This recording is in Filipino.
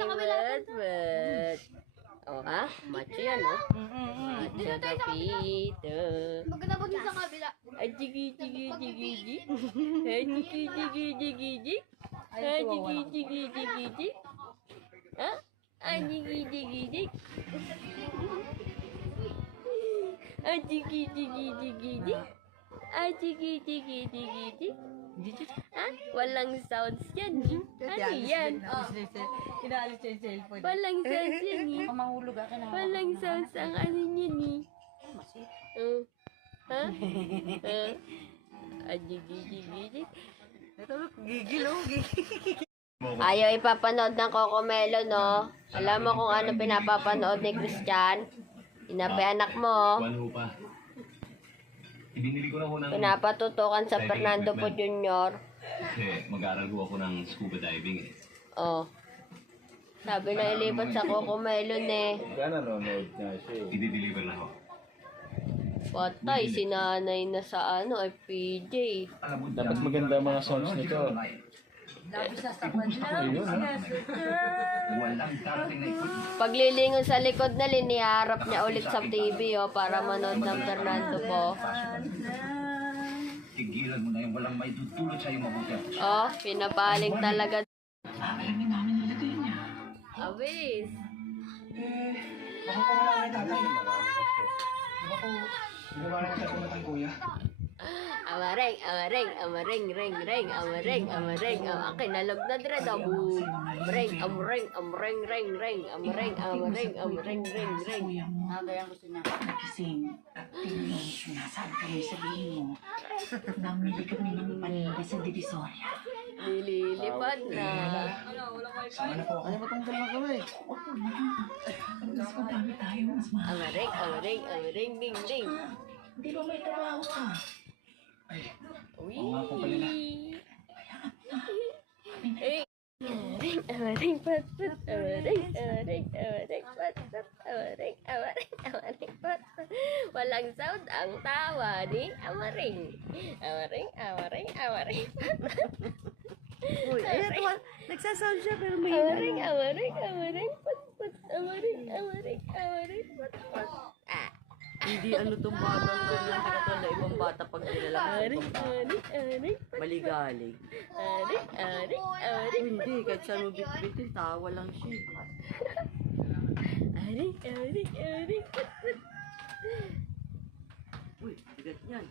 amaring, but. Oh, ha? Macho yan, oh. Macho kapito. Magkatapos din sa kabila. Ay, jigi. Ay, jigi. Ay, jigi. Ha? Ay, jigi. Ay, jigi. Ay, jigi. Ha? Walang sounds yan. Ano yan? Inaalis siya yung cellphone. Walang sounds yan, eh. Mahulog ka na. Walang sounds ang ano yan, eh. Ha? Ay, jigi. Ito, gigil, oh. Gigil. Ayaw ipapanood ng Cocomelo, no? Alam mo kung ano pinapapanood ni Christian? Inapay anak mo. Ano pa? Ibinili ko na ho ng... Pinapatutukan sa Fernando po Jr. Kasi mag-aaral ho ako ng scuba diving eh. Oh. Sabi na ilipat sa Cocomelo, eh. Nanonood na siya eh. I-deliver na ho. Patay, sinanay na sa ano, ay PJ. Dapat maganda ang mga songs nito. Labis na sa panlaw. Walang darating na ikot. Paglilingon sa likod na liniharap niya ulit sa TV, oh, para manood ng Fernando po. Tigilan mo na yung walang may tutulot sa'yo mabuti. Oh, pinapaling talaga. Alamin namin nilagay niya. Abis. Baka ko wala na tatay. Baka ko... Ginawa na kita kung natang kuya. Amareng. Ang kinalog na dre daw. Amreng. Kaya gusto niya. Nagising. Nasaan kami sabihin mo? Namili kami ng paninda sa Divisoria. Nililipad na. Sama na po ako. Ay, matanggal na kami. Mas madami tayo, mas mahal. Amareng, ding. Di ba may trabaho ka? Ay, Uy. oo nga po pala na. Eh. Amareng, pat. Walang sound ang tawa ni Amareng. Amareng, pat. Uy, ayan, nagsasound siya pero may Amareng, pat. Amareng, pat. Ah. Hindi ano tong batang ganyan tinatawag na ibang bata pag nilalaki. Maligalig. Hindi, kahit saan mo bitbitin, tawa lang siya. Amareng, pat. Uy, bigat yan.